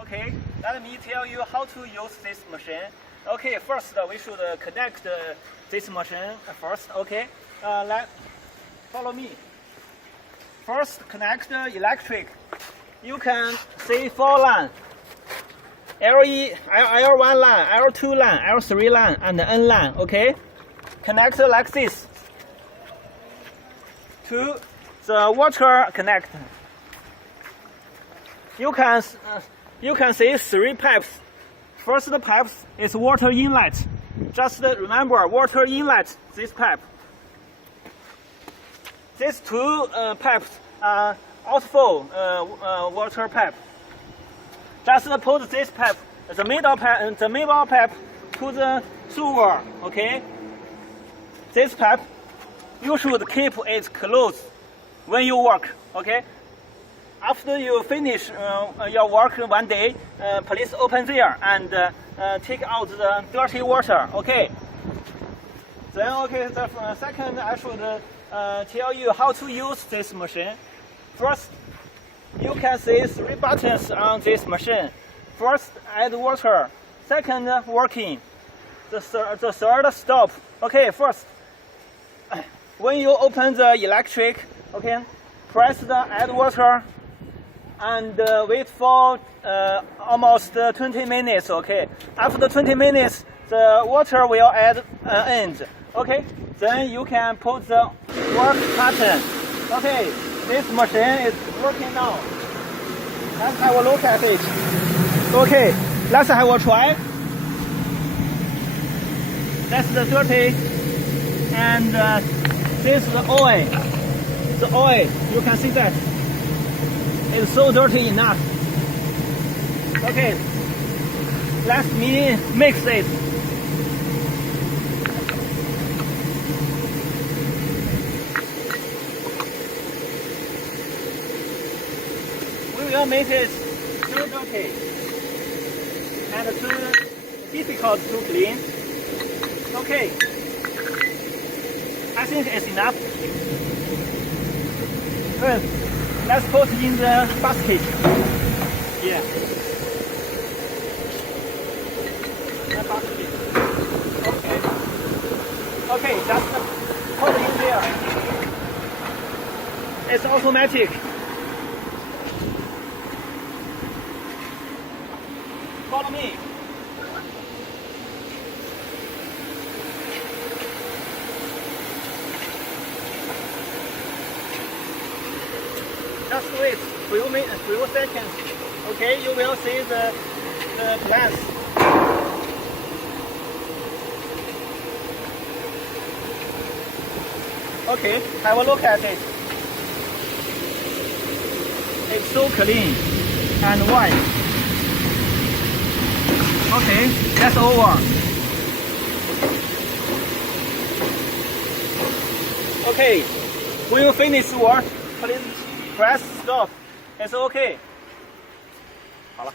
Okay, let me tell you how to use this machine. Okay, first we should connect this machine first. Okay, follow me. First, connect the electric. You can see 4 lines. L1 line, L2 line, L3 line, and N line. Okay, connect like this to the water connect. You can see 3 pipes. First pipe is water inlet. Just remember water inlet. This pipe. These 2 pipes are outflow water pipe. Just put this pipe, the middle pipe to the sewer. Okay. This pipe, you should keep it closed when you work. Okay. After you finish your work one day, please open there and take out the dirty water. Okay. Then the second I should tell you how to use this machine. First, you can see 3 buttons on this machine. First, add water. Second, working. The third, stop. Okay, first, when you open the electric, okay, press the add water and wait for almost 20 minutes. Okay, after 20 minutes, the water will end. Okay, then you can put the work button. Okay, this machine is working now. Let's have a look at it. Okay, let's have a try. That's the dirty, and this is the oil. The oil, you can see that it's so dirty enough. Okay, let me mix it. We will make it too dirty and too difficult to clean. Okay, I think it's enough. Well, let's put in the basket. Yeah. The basket. Okay. Okay, just put it in there. It's automatic. Follow me. Just wait few seconds. Okay, you will see the plants. Okay, have a look at it. It's so clean and white. Okay, that's over. Okay, when you finish work, please press stop. It's okay. 好了。